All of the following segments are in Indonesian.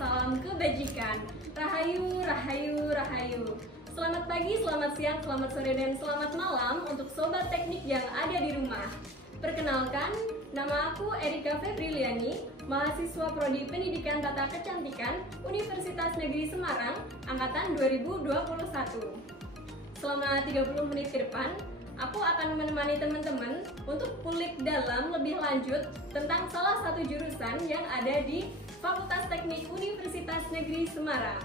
salam kebajikan. Rahayu, rahayu, rahayu. Selamat pagi, selamat siang, selamat sore, dan selamat malam untuk sobat teknik yang ada di rumah. Perkenalkan, nama aku Erika Febriliani, mahasiswa Prodi Pendidikan Tata Kecantikan Universitas Negeri Semarang, Angkatan 2021. Selama 30 menit ke depan, aku akan menemani teman-teman untuk kulik dalam lebih lanjut tentang salah satu jurusan yang ada di Fakultas Teknik Universitas Negeri Semarang.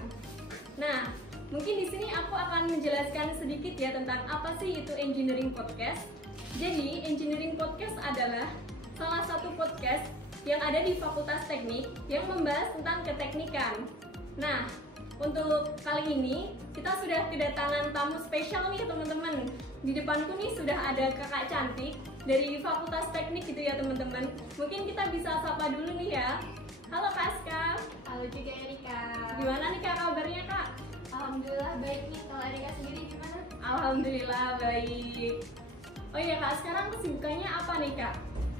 Nah, mungkin di sini aku akan menjelaskan sedikit ya tentang apa sih itu Engineering Podcast. Jadi, Engineering Podcast adalah salah satu podcast yang ada di Fakultas Teknik yang membahas tentang keteknikan. Nah, untuk kali ini kita sudah kedatangan tamu spesial nih teman-teman. Di depanku nih sudah ada kakak cantik dari Fakultas Teknik gitu ya teman-teman. Mungkin kita bisa sapa dulu nih ya. Halo Kak Aska. Halo juga Erika. Gimana nih Kak kabarnya Kak? Alhamdulillah baik nih. Kalau Erika sendiri gimana? Alhamdulillah baik. Oh iya Kak, sekarang kesibukannya apa nih Kak?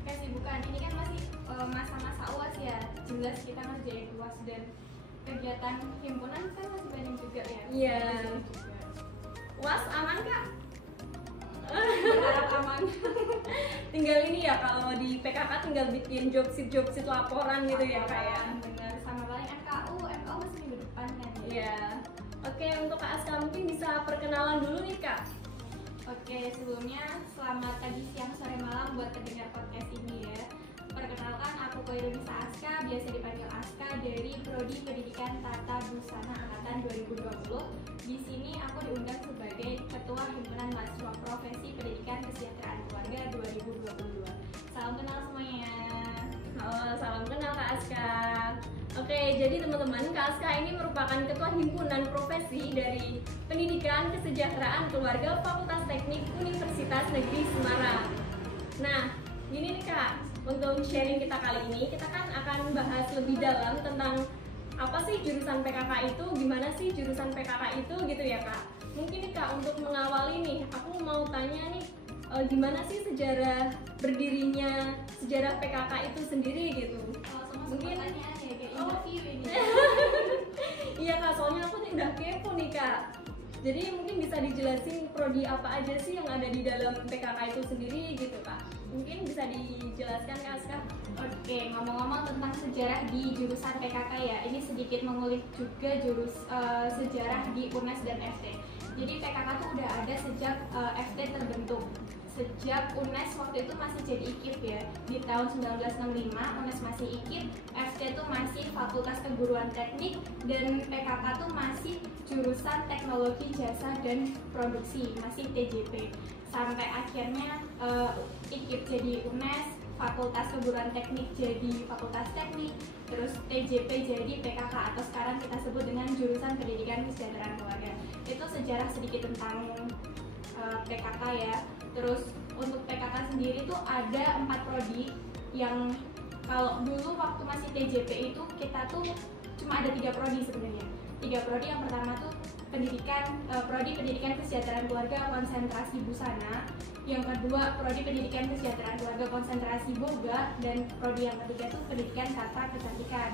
Kesibukan ini kan masih masa-masa UAS ya. Jelas kita ngerjain UAS dan kegiatan himpunan kan masih banyak juga ya. Iya. UAS aman Kak? Berharap aman. Tinggal ini ya, kalau di PKK tinggal bikin jobsit laporan gitu ya Kak ya? Bener, sama paling MKU masih minggu depan kan ya? Iya. Oke, untuk Kak Aska mungkin bisa perkenalan dulu nih Kak. Oke, sebelumnya selamat pagi, siang, sore, malam buat pendengar podcast ini ya. Perkenalkan, aku Koirunisa Aska, biasa dipanggil Aska dari Prodi Pendidikan Tata Busana Angkatan 2020. Di sini aku diundang sebagai Ketua Himpunan Mahasiswa Profesi Pendidikan Kesejahteraan Keluarga 2022. Salam kenal semuanya. Halo, salam kenal Kak Aska. Oke, jadi teman-teman, Kak Aska ini merupakan Ketua Himpunan Profesi dari Pendidikan Kesejahteraan Keluarga Fakultas Teknik Universitas Negeri Semarang. Nah, gini nih Kak, untuk sharing kita kali ini, kita kan akan bahas lebih dalam tentang apa sih jurusan PKK itu, gimana sih jurusan PKK itu gitu ya Kak. Mungkin nih Kak, untuk mengawali nih, aku mau tanya nih, gimana sih sejarah berdirinya sejarah PKK itu sendiri gitu. Mungkin ya kayak interview ini. Iya Kak, soalnya aku nih udah kepo nih Kak. Jadi mungkin bisa dijelasin prodi apa aja sih yang ada di dalam PKK itu sendiri gitu Kak. Mungkin bisa dijelaskan Kak Aska? Oke, ngomong-ngomong tentang sejarah di jurusan PKK ya, ini sedikit mengulik juga sejarah di UNES dan FT. Jadi PKK tuh udah ada sejak FT terbentuk. Sejak UNES waktu itu masih jadi IKIP ya. Di tahun 1965 UNES masih IKIP, FT tuh masih Fakultas Keguruan Teknik, dan PKK tuh masih jurusan Teknologi Jasa dan Produksi, masih TJP. Sampai akhirnya IKIP jadi UNES, Fakultas Keguruan Teknik jadi Fakultas Teknik, terus TJP jadi PKK atau sekarang kita sebut dengan jurusan Pendidikan Kesejahteraan Keluarga. Itu sejarah sedikit tentang PKK ya. Terus untuk PKK sendiri tuh ada 4 prodi yang kalau dulu waktu masih TJP itu kita tuh cuma ada 3 prodi sebenarnya. 3 prodi, yang pertama tuh Prodi Pendidikan Kesejahteraan Keluarga Konsentrasi Busana, yang kedua Prodi Pendidikan Kesejahteraan Keluarga Konsentrasi Boga, dan prodi yang ketiga tuh Pendidikan Tata Kecantikan.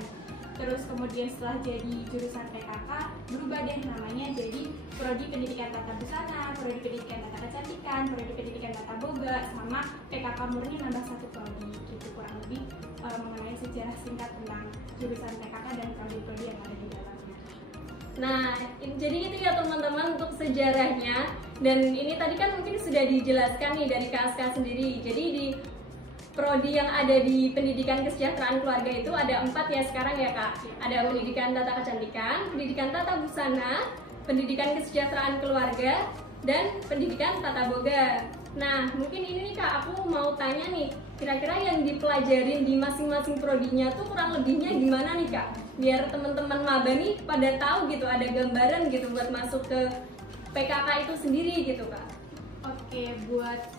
Terus kemudian setelah jadi jurusan PKK berubah deh namanya jadi Prodi Pendidikan Tata Busana, Prodi Pendidikan Tata Kecantikan, Prodi Pendidikan Tata Boga, sama PKK murni nambah 1 prodi gitu, kurang lebih mengenai sejarah singkat tentang jurusan PKK dan prodi-prodi yang ada di dalamnya. Nah, jadi itu ya teman-teman untuk sejarahnya. Dan ini tadi kan mungkin sudah dijelaskan nih dari Kak Aska sendiri. Jadi di prodi yang ada di Pendidikan Kesejahteraan Keluarga itu ada 4 ya sekarang ya Kak. Ada Pendidikan Tata Kecantikan, Pendidikan Tata Busana, Pendidikan Kesejahteraan Keluarga, dan Pendidikan Tata Boga. Nah, mungkin ini nih Kak, aku mau tanya nih, kira-kira yang dipelajarin di masing-masing prodinya tuh kurang lebihnya gimana nih Kak? Biar teman-teman maba nih pada tahu gitu, ada gambaran gitu buat masuk ke PKK itu sendiri gitu Kak. Oke, buat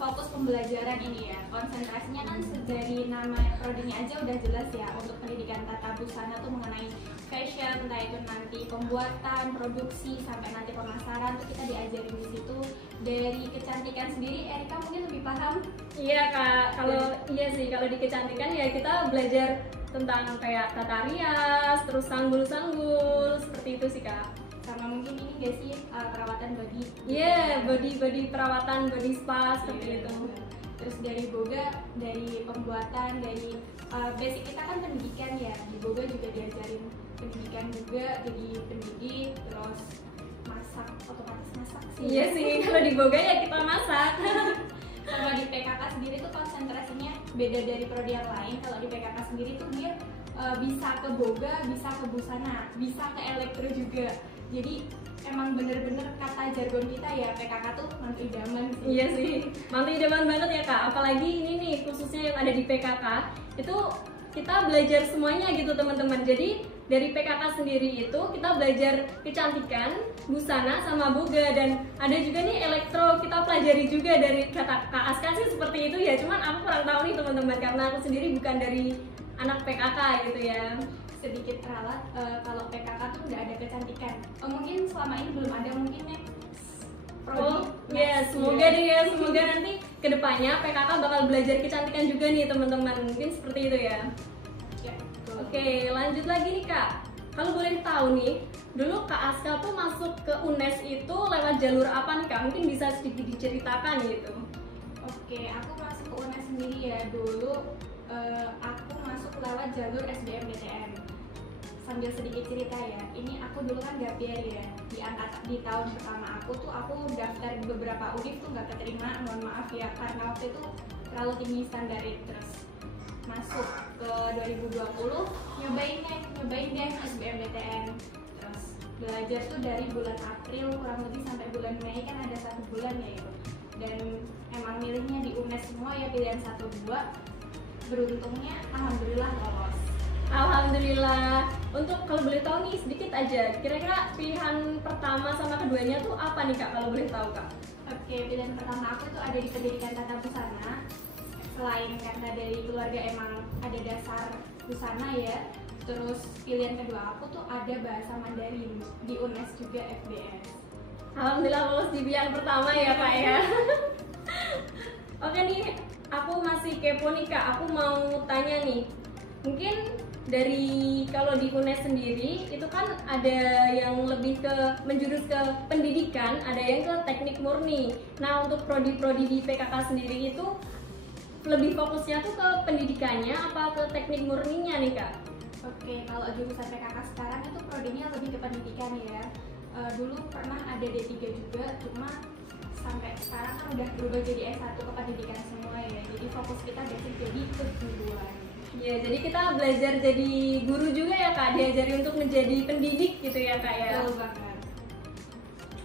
fokus pembelajaran ini ya, konsentrasinya kan dari nama prodinya aja udah jelas ya. Untuk Pendidikan Tata Busana tuh mengenai fashion, entah itu nanti pembuatan, produksi, sampai nanti pemasaran tuh kita diajarin di situ. Dari kecantikan sendiri, Erika mungkin lebih paham. Iya Kak, kalau iya sih, kalau di kecantikan ya kita belajar tentang kayak tata rias, terus sanggul-sanggul, seperti itu sih Kak. Sama mungkin ini gak sih perawatan body? Iya, body perawatan, body spa seperti itu. Terus dari Boga, dari pembuatan, dari basic kita kan pendidikan ya. Di Boga juga diajarin pendidikan juga, jadi pendidik, terus masak, otomatis masak sih. Iya sih, kalau di Boga ya kita masak. Sama di PKK sendiri tuh konsentrasinya beda dari prodi yang lain. Kalau di PKK sendiri tuh dia bisa ke Boga, bisa ke busana, bisa ke elektro juga. Jadi emang bener-bener kata jargon kita ya, PKK tuh mantu idaman sih. Iya sih, mantu idaman banget ya Kak. Apalagi ini nih khususnya yang ada di PKK itu kita belajar semuanya gitu teman-teman. Jadi dari PKK sendiri itu kita belajar kecantikan, busana sama boga, dan ada juga nih elektro kita pelajari juga dari kata Kak Aska sih seperti itu ya. Cuman aku kurang tahu nih teman-teman karena aku sendiri bukan dari anak PKK gitu ya. Sedikit ralat, kalau PKK tuh nggak ada kecantikan. Mungkin selama ini belum ada, mungkin ya. Ya, semoga deh ya, semoga nanti kedepannya PKK bakal belajar kecantikan juga nih teman-teman. Mungkin seperti itu ya. Ya, betul. Oke, lanjut lagi nih Kak. Kalau boleh tahu nih, dulu Kak Aska tuh masuk ke UNES itu lewat jalur apa nih Kak? Mungkin bisa sedikit diceritakan gitu. Oke, aku masuk ke UNES sendiri ya. Dulu aku masuk lewat jalur SBMPTN. Sambil sedikit cerita ya, ini aku dulu kan gap year ya. Di tahun pertama aku daftar di beberapa univ tuh nggak keterima, mohon maaf ya, karena waktu itu terlalu tinggi standar itu. Terus masuk ke 2020 nyobain deh SBMPTN. Terus belajar tuh dari bulan April kurang lebih sampai bulan Mei, kan ada 1 bulan ya itu. Dan emang milihnya di UNES semua ya, pilihan 1-2. Beruntungnya alhamdulillah lolos. Alhamdulillah. Untuk kalau boleh tahu nih sedikit aja, kira-kira pilihan pertama sama keduanya tuh apa nih Kak kalau boleh tahu Kak? Oke, pilihan pertama aku tuh ada di pendidikan tata busana. Selain karena dari keluarga emang ada dasar busana ya. Terus pilihan kedua aku tuh ada bahasa Mandarin di UNES juga FBS. Alhamdulillah lolos di pilihan pertama ya Kak ya. Oke nih, aku masih kepo nih Kak. Aku mau tanya nih, mungkin dari kalau di UNES sendiri itu kan ada yang lebih ke menjurus ke pendidikan, ada yang ke teknik murni. Nah untuk prodi-prodi di PKK sendiri itu lebih fokusnya tuh ke pendidikannya apa ke teknik murninya nih Kak? Oke, kalau jurusan PKK sekarang itu prodinya lebih ke pendidikan ya. Dulu pernah ada D3 juga, cuma sampai sekarang kan udah berubah jadi S1 ke pendidikan semua ya. Jadi fokus kita basic jadi keguruan. Ya, jadi kita belajar jadi guru juga ya Kak, diajari untuk menjadi pendidik gitu ya Kak ya. Betul banget.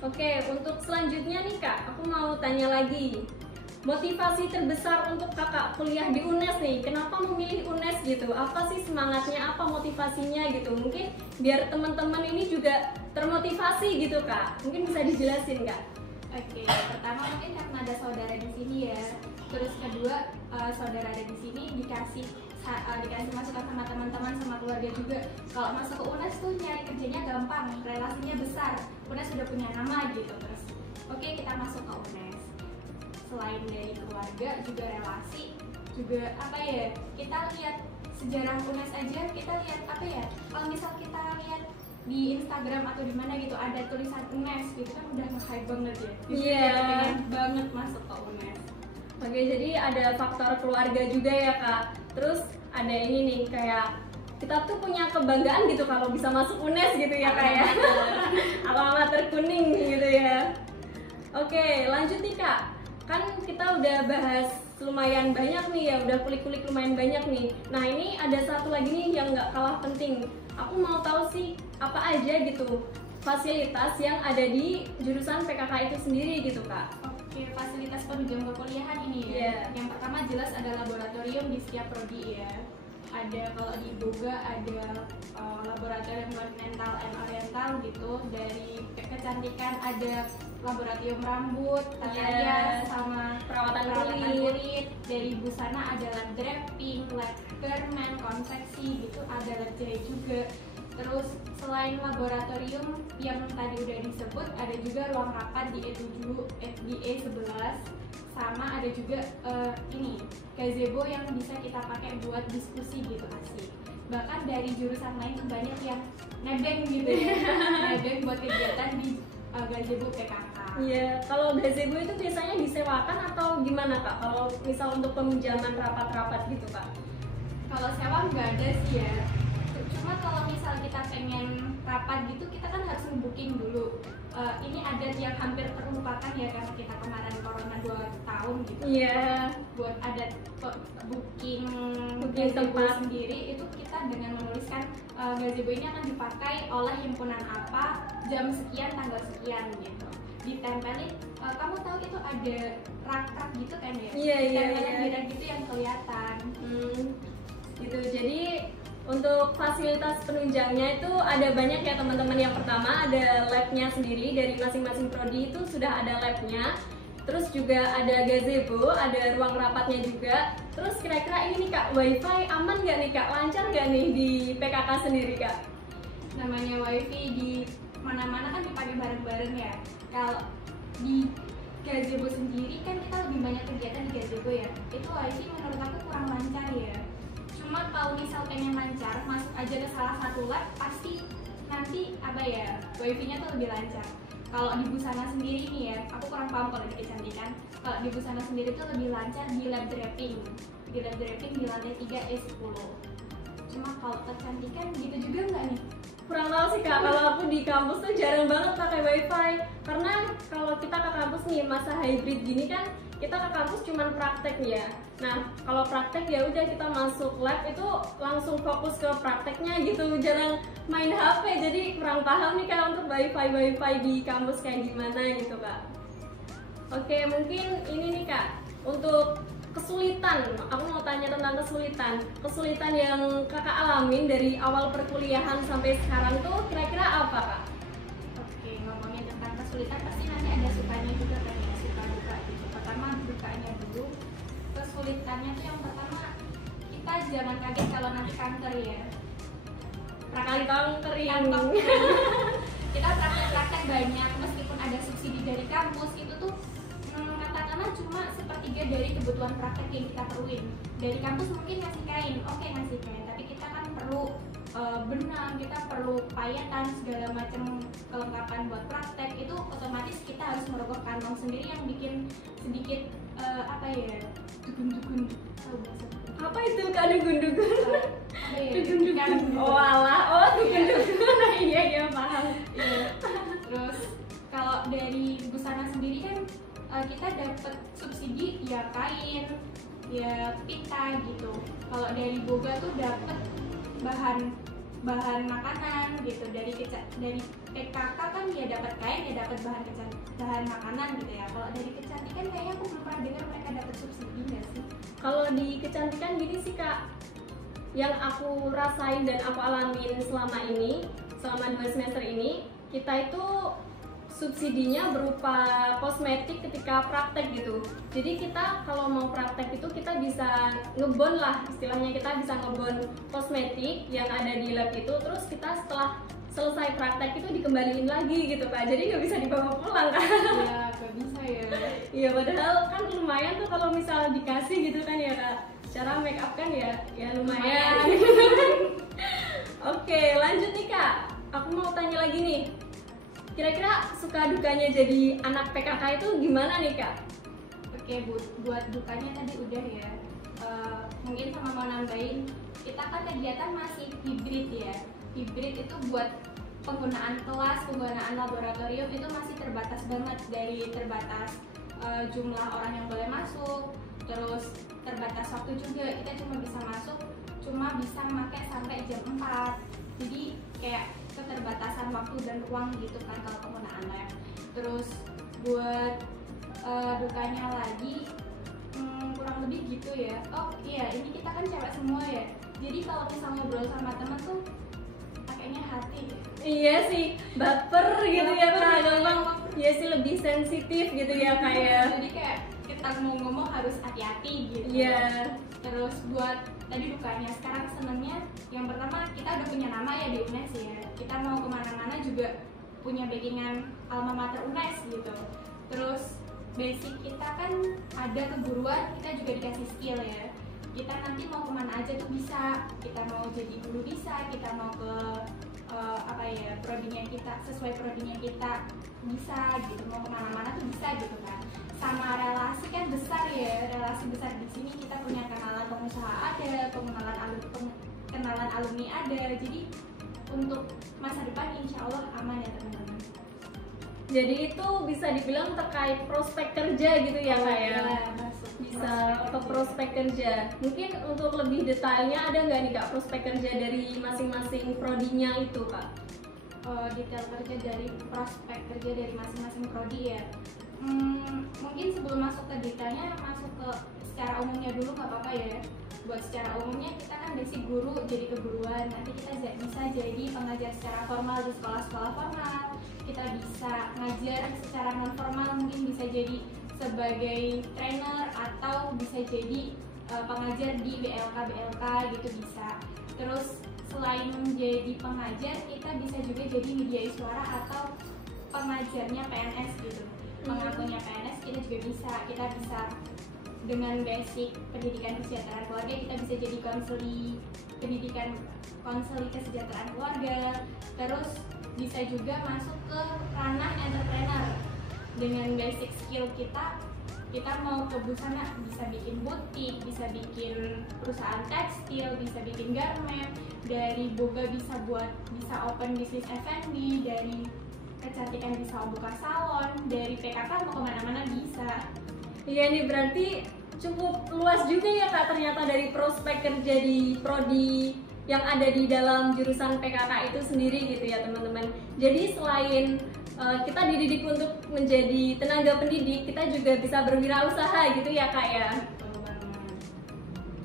Oke, untuk selanjutnya nih Kak, aku mau tanya lagi. Motivasi terbesar untuk Kakak kuliah di UNES nih, kenapa memilih UNES gitu? Apa sih semangatnya, apa motivasinya gitu? Mungkin biar teman-teman ini juga termotivasi gitu Kak. Mungkin bisa dijelasin Kak? Oke, pertama mungkin karena ada saudara di sini ya. Terus kedua, saudara ada di sini dikasih masukan sama teman-teman, sama keluarga juga. Kalau masuk ke UNES tuh nyari kerjanya gampang, relasinya besar. UNES sudah punya nama gitu. Terus oke, kita masuk ke UNES. Selain dari keluarga juga relasi, juga apa ya, kita lihat sejarah UNES aja, kita lihat apa ya, kalau misal kita lihat di Instagram atau di mana gitu ada tulisan UNES gitu kan udah nge-hype banget ya. Iya. Pengen banget masuk ke UNES. Oke, jadi ada faktor keluarga juga ya Kak. Terus ada ini nih kayak kita tuh punya kebanggaan gitu kalau bisa masuk UNES gitu ya Kak ya. Alma mater kuning gitu ya. Oke, lanjut nih Kak. Kan kita udah bahas lumayan banyak nih ya, udah kulik-kulik lumayan banyak nih. Nah ini ada satu lagi nih yang nggak kalah penting. Aku mau tahu sih apa aja gitu fasilitas yang ada di jurusan PKK itu sendiri gitu Kak. Oke, fasilitas penunjang perkuliahan ini ya. Yeah. Yang pertama jelas ada laboratorium di setiap prodi ya. Ada kalau di Boga ada laboratorium continental and oriental gitu. Dari kecantikan ada laboratorium rambut, tata rias, sama perawatan kulit. Dari busana ada lab draping, lab garment, konveksi gitu, ada lab jahit juga. Terus selain laboratorium yang tadi udah disebut, ada juga ruang rapat di E7, di E11, sama ada juga ini gazebo yang bisa kita pakai buat diskusi gitu asik. Bahkan dari jurusan lain tuh banyak yang nebeng gitu ya, nebeng buat kegiatan di gazebo PKK. Iya, kalau gazebo itu biasanya disewakan atau gimana Kak? Kalau misal untuk peminjaman rapat-rapat gitu Kak? Kalau sewa nggak ada sih ya. Cuma kalau misal kita pengen rapat gitu, kita kan harus nge-booking dulu. Ini adat yang hampir terlupakan ya karena kita kemarin corona 2 tahun gitu. Iya. Buat adat booking tempat gazebo sendiri itu kita dengan menuliskan gazebo ini akan dipakai oleh himpunan apa, jam sekian, tanggal sekian gitu. Ditempelin, kamu tahu itu ada rak-rak gitu kan ya? Iya. Tempelan di rak gitu yang kelihatan. Gitu. Jadi untuk fasilitas penunjangnya itu ada banyak ya teman-teman. Yang pertama ada labnya sendiri, dari masing-masing prodi itu sudah ada labnya. Terus juga ada gazebo, ada ruang rapatnya juga. Terus kira-kira ini nih Kak, wifi aman nggak nih Kak? Lancar nggak nih di PKK sendiri Kak? Namanya wifi di mana-mana kan dipakai bareng-bareng ya. Kalau di gazebo sendiri kan kita lebih banyak kegiatan di gazebo ya. Itu wifi menurut aku kurang lancar ya. Cuma kalau misal pengen lancar, masuk aja ke salah satu lab, pasti nanti wifi-nya tuh lebih lancar. Kalau di Busana sendiri nih ya, aku kurang paham kalau di kecantikan. Kalau di Busana sendiri tuh lebih lancar di lab draping. Di lab draping di lantai 3 E10. Cuma kalau kecantikan gitu juga nggak nih? Kurang tahu sih Kak, kalau aku di kampus tuh jarang banget pakai wifi. Karena kalau kita ke kampus nih, masa hybrid gini kan, kita ke kampus cuman praktek ya. Nah, kalau praktek ya udah kita masuk lab itu langsung fokus ke prakteknya gitu, jarang main HP. Jadi kurang paham nih Kak untuk wifi di kampus kayak gimana gitu Kak. Oke, mungkin ini nih Kak, untuk kesulitan, aku mau tanya tentang kesulitan yang Kakak alamin dari awal perkuliahan sampai sekarang tuh kira-kira apa Kak? Oke, ngomongin tentang kesulitan pasti nanti ada sukanya juga kan ya, suka duka gitu. Pertama dukanya dulu. Kesulitannya tuh yang pertama, kita jangan kaget kalau nanti kanker ya. Kita praktek banyak, meskipun ada subsidi dari kampus itu tuh katakanlah cuma sepertiga dari kebutuhan praktek yang kita perluin. Dari kampus mungkin ngasih kain, oke ngasih kain, tapi kita kan perlu benang, kita perlu payatan, segala macam kelengkapan buat praktek. Itu otomatis kita harus merogoh kantong sendiri yang bikin sedikit dugun-dugun. Apa itu Kak dugun-dugun? Dugun-dugun. Oh alah, dugun-dugun. Iya paham. Iya. Terus kalau dari Busana sendiri kan kita dapat subsidi ya kain, ya pita gitu. Kalau dari Boga tuh dapat bahan makanan gitu. Dari PKK kan ya dapat kain, ya dapat bahan makanan gitu ya. Kalau dari kecantikan kayaknya aku belum pernah dengar mereka dapat subsidi nggak sih? Kalau di kecantikan gini sih Kak, yang aku rasain dan aku alamin selama 2 semester ini, kita itu subsidinya berupa kosmetik ketika praktek gitu. Jadi kita kalau mau praktek itu kita bisa ngebon lah, istilahnya kita bisa ngebon kosmetik yang ada di lab itu. Terus kita setelah selesai praktek itu dikembaliin lagi gitu Kak. Jadi nggak bisa dibawa pulang kan? Iya, nggak bisa ya. Iya, padahal kan lumayan tuh kalau misal dikasih gitu kan ya Kak. Cara make up kan ya lumayan. Oke, lanjut nih Kak. Aku mau tanya lagi nih. Kira-kira suka dukanya jadi anak PKK itu gimana nih Kak? Oke, buat dukanya tadi udah ya. Mungkin sama mau nambahin, kita kan kegiatan masih hibrid ya. Hibrid itu buat penggunaan kelas, penggunaan laboratorium itu masih terbatas banget. Dari terbatas jumlah orang yang boleh masuk, terus terbatas waktu juga, kita cuma bisa masuk, cuma bisa pakai sampai jam 4. Jadi kayak keterbatasan waktu dan ruang gitu kan kalau penggunaan lab. Terus buat dukanya lagi kurang lebih gitu ya. Oh iya, ini kita kan cewek semua ya, jadi kalau misalnya ngobrol sama temen tuh pakainya hati. Iya sih, baper gitu ya Kak, gampang. Iya sih, lebih sensitif gitu ya Kak ya. Jadi kayak kita mau ngomong harus hati-hati gitu. Iya. Terus buat tadi dukanya, sekarang senengnya yang pertama kita udah punya nama ya di UNES ya. Kita mau kemana-mana juga punya backingan alma mater UNES gitu. Terus basic kita kan ada keguruan, kita juga dikasih skill ya. kita nanti mau kemana aja tuh bisa. Kita mau jadi guru bisa, kita mau ke prodinya kita, sesuai prodinya kita bisa gitu, mau kemana-mana tuh bisa gitu kan. Sama relasi kan besar ya, relasi besar di sini kita punya kenalan pengusaha ada, kenalan alumni ada, jadi untuk masa depan insya Allah aman ya teman-teman. Jadi itu bisa dibilang terkait prospek kerja gitu ya Kak ya? Bisa ke prospek kerja. Mungkin untuk lebih detailnya ada nggak nih Kak prospek kerja dari masing-masing prodinya itu Kak? Detail kerja dari prospek kerja dari masing-masing prodi ya. Mungkin sebelum masuk ke detailnya, masuk ke secara umumnya dulu nggak apa-apa ya. Buat secara umumnya kita kan basic guru, jadi keguruan. Nanti kita bisa jadi pengajar secara formal di sekolah-sekolah formal. Kita bisa ngajar secara non formal, mungkin bisa jadi sebagai trainer atau bisa jadi pengajar di BLK gitu bisa. Terus selain menjadi pengajar, kita bisa juga jadi media suara atau pengajarnya PNS gitu. Pengakunya PNS kita juga bisa. Kita bisa dengan basic pendidikan kesejahteraan keluarga, kita bisa jadi konseli kesejahteraan keluarga. Terus bisa juga masuk ke ranah entrepreneur. Dengan basic skill kita mau ke busana, bisa bikin butik, bisa bikin perusahaan tekstil, bisa bikin garment. Dari boga bisa open bisnis F&B, dari kecantikan bisa buka salon, dari PKK mau kemana-mana bisa. Iya nih, berarti cukup luas juga ya Kak ternyata dari prospek kerja di prodi yang ada di dalam jurusan PKK itu sendiri gitu ya teman-teman. Jadi selain kita dididik untuk menjadi tenaga pendidik, kita juga bisa berwirausaha gitu ya Kak ya.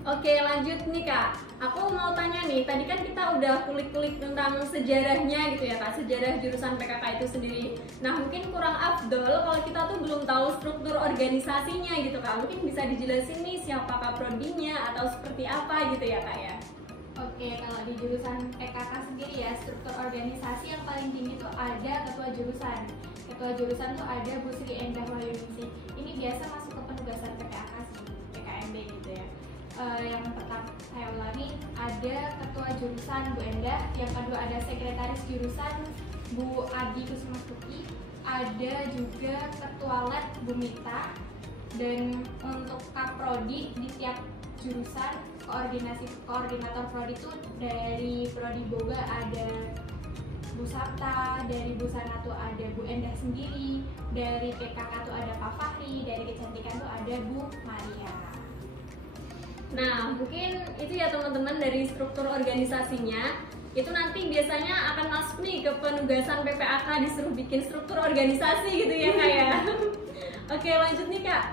Oke, lanjut nih Kak, aku mau tanya nih, tadi kan kita udah kulik-kulik tentang sejarahnya gitu ya Kak, sejarah jurusan PKK itu sendiri. Nah mungkin kurang afdol kalau kita tuh belum tahu struktur organisasinya gitu Kak. Mungkin bisa dijelasin nih siapakah prodinya atau seperti apa gitu ya Kak ya. Oke, kalau di jurusan PKK sendiri ya, struktur organisasi yang paling tinggi tuh ada ketua jurusan. Ketua jurusan tuh ada Bu Sri Endah Wahyuningsih. Ini biasa masuk ke penugasan PKK sih, PKMB gitu ya. Yang pertama saya ulangi, ada ketua jurusan Bu Endah, yang kedua ada sekretaris jurusan Bu Adi Kusmastuti, ada juga ketua lab Bu Mita, dan untuk kaprodi di tiap jurusan koordinator prodi itu dari prodi boga ada Bu Sabta, dari busana tuh ada Bu Endah sendiri, dari PKK tuh ada Pak Fahri, dari kecantikan tuh ada Bu Maria. Nah, mungkin itu ya teman-teman dari struktur organisasinya. Itu nanti biasanya akan masuk nih ke penugasan PPAK, disuruh bikin struktur organisasi gitu ya Kak ya. Oke, lanjut nih Kak.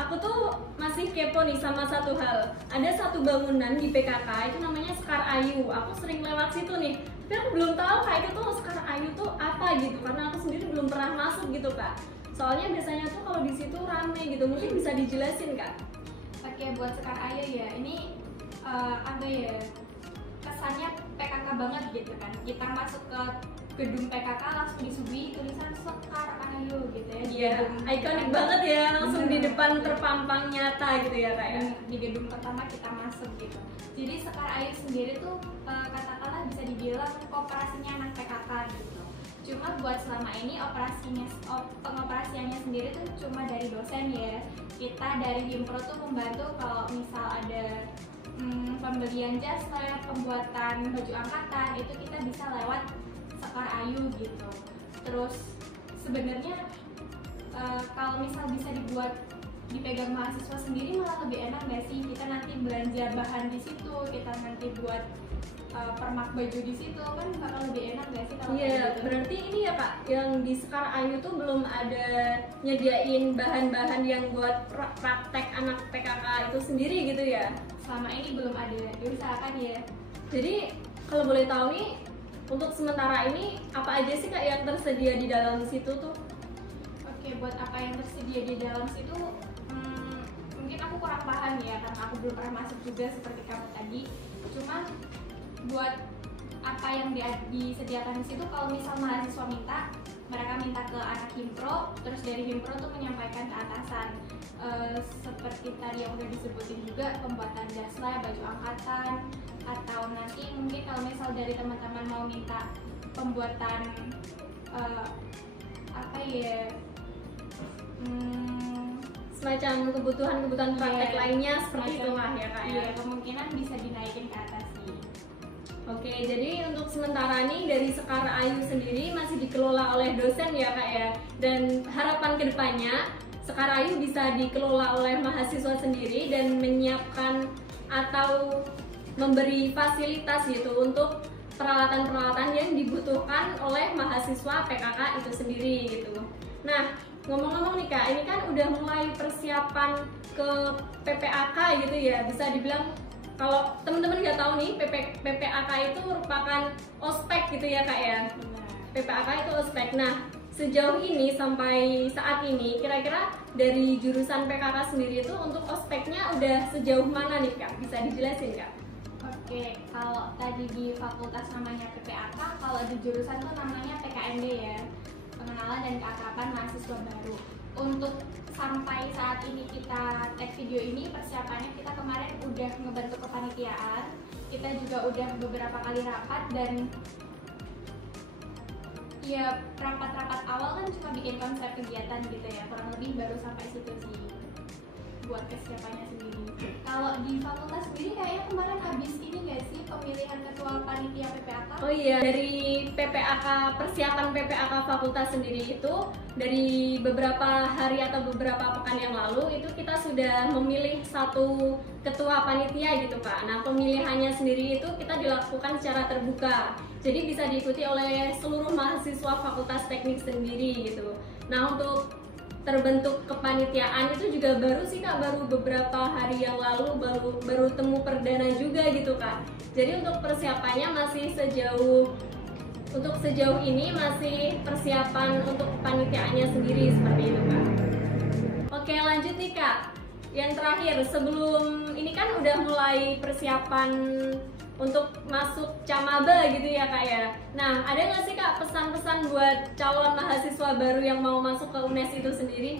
Aku tuh masih kepo nih sama satu hal. Ada satu bangunan di PKK itu namanya Sekar Ayu. Aku sering lewat situ nih. Tapi aku belum tahu Kak itu tuh Sekar Ayu tuh apa gitu. Karena aku sendiri belum pernah masuk gitu Kak. Soalnya biasanya tuh kalau di situ rame gitu. Mungkin bisa dijelasin Kak. Oke, buat Sekar Ayu ya, ini apa ya, kesannya PKK banget gitu kan. Kita masuk ke gedung PKK langsung disuguhi tulisan Sekar Ayu gitu ya. Iya, ikonik banget ya, langsung di depan terpampang nyata gitu ya Kak ya. Di gedung pertama kita masuk gitu. Jadi Sekar Ayu sendiri tuh katakanlah bisa dibilang kooperasinya anak PKK gitu. Cuma buat selama ini pengoperasiannya sendiri tuh cuma dari dosen ya. Kita dari Himpro tuh membantu kalau misal ada pembelian jas lab, pembuatan baju angkatan, itu kita bisa lewat Sekar Ayu gitu. Terus sebenarnya kalau misal bisa dipegang mahasiswa sendiri malah lebih enak nggak sih? Kita nanti belanja bahan di situ, kita nanti buat permak baju di situ, kan bakal lebih enak nggak sih kalau Iya, gitu? berarti ini ya Kak, yang di Sekar Ayu tuh belum ada nyediain bahan-bahan yang buat praktek anak PKK itu sendiri gitu ya? Selama ini belum ada, diusahakan ya. Jadi kalau boleh tahu nih, untuk sementara ini apa aja sih Kak yang tersedia di dalam situ tuh? Oke, buat apa yang tersedia di dalam situ, mungkin aku kurang paham ya, karena aku belum pernah masuk juga seperti kamu tadi. Cuma buat apa yang disediakan di situ, kalau misal mahasiswa minta, mereka minta ke anak himpro, terus dari himpro tuh menyampaikan ke atasan. Seperti tadi yang udah disebutin juga, pembuatan dasla, baju angkatan, atau nanti mungkin kalau misal dari teman-teman mau minta pembuatan semacam kebutuhan praktek lainnya seperti itulah ya kak ya. Iya, kemungkinan bisa dinaikin ke atas sih. Oke, jadi untuk sementara nih dari Sekar Ayu sendiri masih dikelola oleh dosen ya kak ya. Dan harapan kedepannya Sekar Ayu bisa dikelola oleh mahasiswa sendiri dan menyiapkan atau memberi fasilitas gitu untuk peralatan-peralatan yang dibutuhkan oleh mahasiswa PKK itu sendiri gitu. Nah, ngomong-ngomong nih kak, ini kan udah mulai persiapan ke PPAK gitu ya, bisa dibilang kalau teman-teman nggak tahu nih, PPAK itu merupakan ospek gitu ya kak ya. PPAK itu ospek. Nah, sejauh ini sampai saat ini kira-kira dari jurusan PKK sendiri itu untuk ospeknya udah sejauh mana nih kak? Bisa dijelasin kak? Oke, kalau tadi di fakultas namanya PPAK, kalau di jurusan tuh namanya PKMD ya, pengenalan dan keakraban mahasiswa baru. Untuk sampai saat ini kita tag video ini, persiapannya kita kemarin udah ngebentuk kepanitiaan, kita juga udah beberapa kali rapat, dan ya rapat-rapat awal kan cuma bikin konsep kegiatan gitu ya, kurang lebih baru sampai situ sih buat kesiapannya sendiri. Kalau di fakultas sendiri kayaknya kemarin habis ini nggak sih pemilihan ketua panitia PPAK? Oh iya, dari PPAK, persiapan PPAK fakultas sendiri itu dari beberapa hari atau beberapa pekan yang lalu itu kita sudah memilih satu ketua panitia gitu kak. Nah, pemilihannya sendiri itu kita dilakukan secara terbuka, jadi bisa diikuti oleh seluruh mahasiswa fakultas teknik sendiri gitu. Nah, untuk terbentuk kepanitiaan itu juga baru sih kak, baru beberapa hari yang lalu, baru temu perdana juga gitu kak. Jadi untuk persiapannya masih sejauh ini masih persiapan untuk kepanitiaannya sendiri seperti itu kak. Oke, lanjut nih kak, yang terakhir sebelum ini kan udah mulai persiapan untuk masuk Camaba gitu ya kak ya. Nah, ada nggak sih kak pesan-pesan buat calon mahasiswa baru yang mau masuk ke UNES itu sendiri?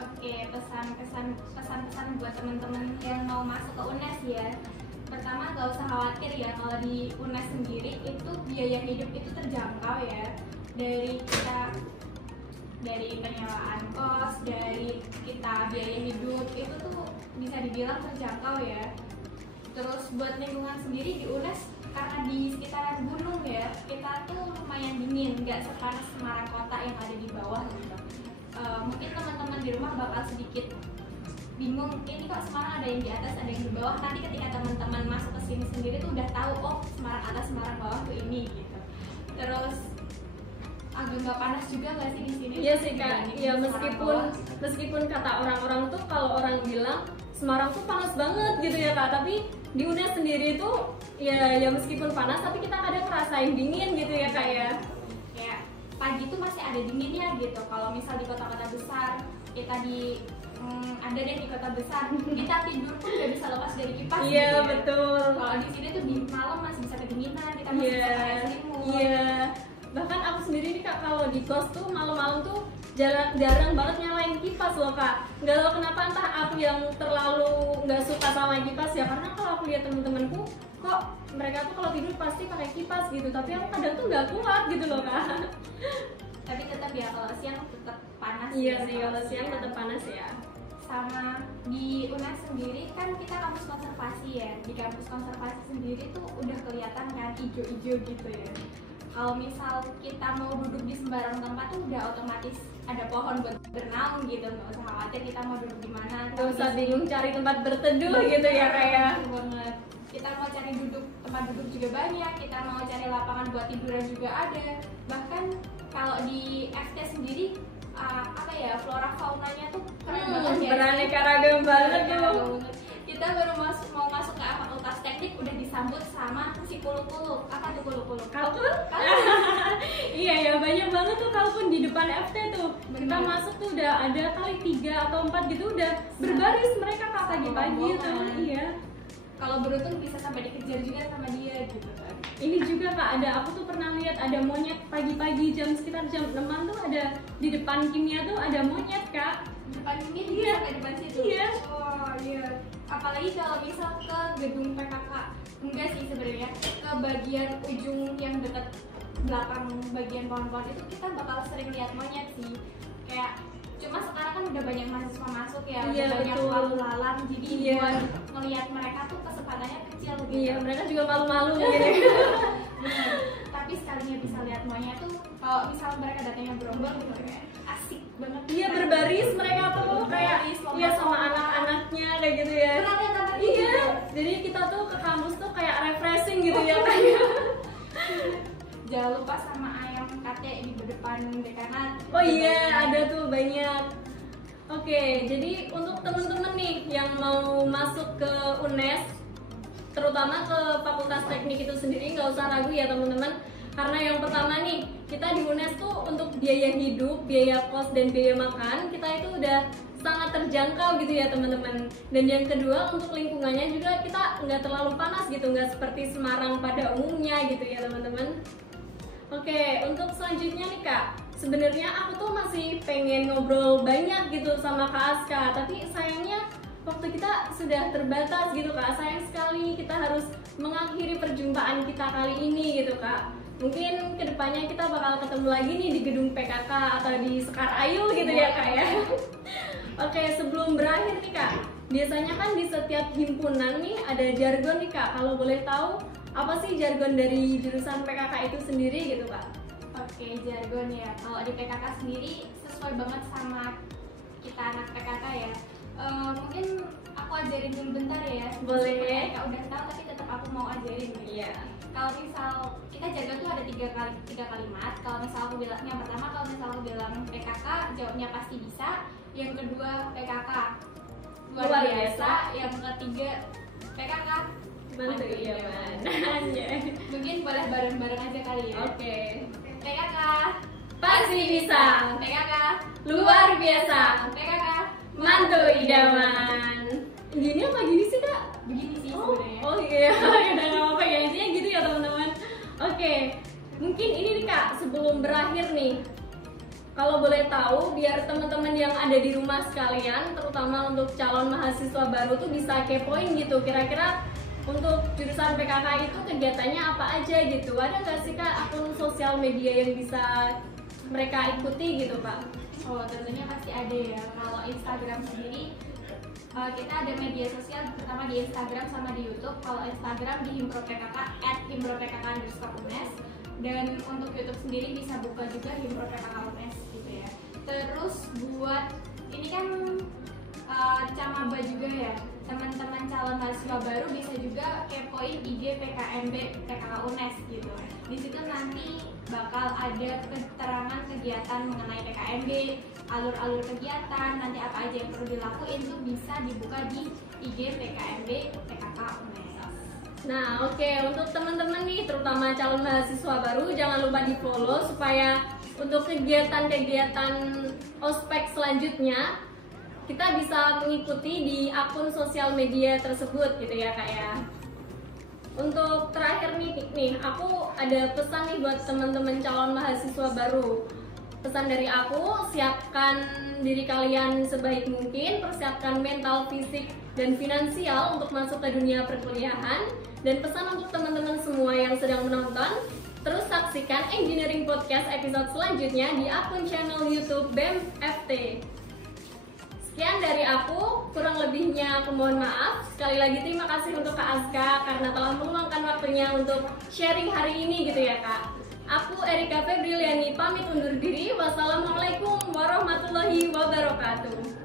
Oke, pesan-pesan buat teman-teman yang mau masuk ke UNES ya. Pertama, gak usah khawatir ya, kalau di UNES sendiri itu biaya hidup itu terjangkau ya. Dari penyewaan kos, dari kita biaya hidup itu tuh bisa dibilang terjangkau ya. Terus buat lingkungan sendiri di UNES, karena di sekitaran gunung ya, kita tuh lumayan dingin, nggak sepanas Semarang kota yang ada di bawah gitu. Mungkin teman-teman di rumah bakal sedikit bingung, ini kok Semarang ada yang di atas, ada yang di bawah. Nanti ketika teman-teman masuk ke sini sendiri tuh udah tahu, oh Semarang atas, Semarang bawah tuh ini gitu. Terus agak nggak panas juga nggak sih di sini? Iya sih kak, ya meskipun kata orang-orang tuh kalau orang bilang Semarang tuh panas banget gitu ya kak, tapi di UNES sendiri tuh ya meskipun panas tapi kita kadang ngerasain dingin gitu ya kak ya. Ya pagi tuh masih ada dinginnya gitu. Kalau misal di kota-kota besar, kita ada deh di kota besar, kita tidur pun nggak bisa lepas dari kipas. Iya gitu ya. Betul. Kalau di sini tuh di malam masih bisa kedinginan, kita masih bisa pakai selimut. Iya. Bahkan aku sendiri nih kak, kalau di kos tuh malam-malam tuh jarang banget nyalain kipas loh kak. Nggak tahu kenapa, entah aku yang terlalu nggak suka sama kipas ya, karena kalau aku lihat temen-temenku kok mereka tuh kalau tidur pasti pakai kipas gitu, tapi aku kadang tuh nggak kuat gitu loh kak. Tapi tetap ya kalau siang tetap panas. Iya sih, kalau siang tetap panas ya. Sama di UNES sendiri kan kita kampus konservasi ya. Di kampus konservasi sendiri tuh udah kelihatan kan hijau-hijau gitu ya. Kalau misal kita mau duduk di sembarang tempat tuh udah otomatis ada pohon buat bernaung gitu, nggak usah khawatir kita mau duduk di mana. Nggak usah bingung cari tempat berteduh gitu ya kayak. Banget. Kita mau cari tempat duduk juga banyak, kita mau cari lapangan buat tiduran juga ada. Bahkan kalau di FT sendiri flora faunanya tuh keren banget ya. Beraneka ragam banget tuh. Kita baru mau masuk ke fakultas teknik udah disambut sama si kulu-kulu. Apa tuh kulu-kulu? Kalkun? Iya ya, banyak banget tuh kalkun di depan FT tuh. Bener. Kita masuk tuh udah ada kali 3 atau 4 gitu, udah berbaris mereka pagi-pagi tuh. Iya. Kalau beruntung bisa sampai dikejar juga sama dia gitu kan. Ini juga Kak, aku tuh pernah lihat ada monyet pagi-pagi sekitar jam 6 tuh ada di depan kimia tuh ada monyet Kak. Depan ini Iya. sampai depan situ. Iya. Oh iya. Apalagi kalau misal ke gedung PKK, enggak sih sebenarnya, ke bagian ujung yang dekat belakang bagian pohon-pohon itu kita bakal sering lihat monyet sih. Kayak cuma sekarang kan udah banyak mahasiswa masuk ya, Iya, udah banyak betul. lalu lalang, jadi Iya. buat ngelihat mereka tuh kesempatannya kecil gitu. Iya, mereka juga malu-malu gitu. Bener. Tapi sekalinya bisa lihat monyet tuh, kalau misal mereka datangnya berombol gitu kayak asik banget. Iya, berbaris mereka tuh kayak Berbaris, iya sama lompat-lompat. anak-anaknya kayak gitu ya. Pernah lihat apa Iya, gitu? jadi kita tuh ke kampus tuh kayak refreshing gitu ya kayak. Jangan lupa sama ayam kate di depan dekanat. Oh iya, ada tuh banyak. Oke, jadi untuk temen-temen nih yang mau masuk ke UNES, terutama ke Fakultas Teknik itu sendiri, nggak usah ragu ya teman-teman. Karena yang pertama nih, kita di UNES tuh untuk biaya hidup, biaya kos, dan biaya makan, kita itu udah sangat terjangkau gitu ya teman-teman. Dan yang kedua, untuk lingkungannya juga kita nggak terlalu panas gitu, nggak seperti Semarang pada umumnya gitu ya teman-teman. Oke, untuk selanjutnya nih Kak, sebenarnya aku tuh masih pengen ngobrol banyak gitu sama Kak Aska, tapi sayangnya waktu kita sudah terbatas gitu Kak. Sayang sekali kita harus mengakhiri perjumpaan kita kali ini gitu Kak. Mungkin kedepannya kita bakal ketemu lagi nih di gedung PKK atau di Sekar Ayu gitu ya Kak ya. Oke, sebelum berakhir nih Kak, biasanya kan di setiap himpunan nih ada jargon nih Kak. Kalau boleh tahu apa sih jargon dari jurusan PKK itu sendiri gitu Kak? Oke, jargon ya. Kalau di PKK sendiri sesuai banget sama kita anak PKK ya. Mungkin aku ajarin dulu bentar ya. Boleh. Mereka udah tahu tapi tetap aku mau ajarin. Iya. Kalau misal kita jargon tuh ada tiga kalimat. Kalau misal aku bilang yang pertama, kalau misal aku bilang PKK, jawabnya pasti bisa. Yang kedua PKK luar biasa. Yang ketiga PKK Mantu idaman. mungkin boleh bareng-bareng aja kali ya. Oke. PKK Pasti bisa. PKK Luar biasa. PKK Mantu idaman. Gini apa gini sih Kak? begini sih Oh, sebenarnya. oh iya, udah nggak apa-apa ya, intinya gitu ya teman-teman. Oke, mungkin ini nih Kak, sebelum berakhir nih, kalau boleh tahu, biar teman-teman yang ada di rumah sekalian, terutama untuk calon mahasiswa baru tuh bisa kepoin gitu, kira-kira untuk jurusan PKK itu kegiatannya apa aja gitu. Ada nggak sih Kak akun sosial media yang bisa mereka ikuti gitu Kak? Oh, tentunya pasti ada ya. Kalau Instagram sendiri kita ada media sosial, pertama di Instagram sama di YouTube. Kalau Instagram di @himpropkk @himpropkk_unes, dan untuk YouTube sendiri bisa buka juga himpropkk_unes gitu ya. Terus buat ini kan Camaba juga ya, teman-teman calon mahasiswa baru bisa juga kepoin IG PKMB PKK UNES gitu. Di situ nanti bakal ada keterangan kegiatan mengenai PKMB, alur-alur kegiatan, nanti apa aja yang perlu dilakuin tuh bisa dibuka di IG PKMB PKK UNES. Nah, oke, untuk teman-teman nih, terutama calon mahasiswa baru, jangan lupa di-follow supaya untuk kegiatan-kegiatan ospek selanjutnya kita bisa mengikuti di akun sosial media tersebut gitu ya Kak ya. Untuk terakhir nih, aku ada pesan nih buat teman-teman calon mahasiswa baru. Pesan dari aku, siapkan diri kalian sebaik mungkin, persiapkan mental, fisik, dan finansial untuk masuk ke dunia perkuliahan. Dan pesan untuk teman-teman semua yang sedang menonton, terus saksikan Engineering Podcast episode selanjutnya di akun channel YouTube BEM FT. Sekian dari aku, kurang lebihnya aku mohon maaf. Sekali lagi terima kasih untuk Kak Aska karena telah meluangkan waktunya untuk sharing hari ini gitu ya Kak. Aku Erika Febriliani pamit undur diri. Wassalamualaikum warahmatullahi wabarakatuh.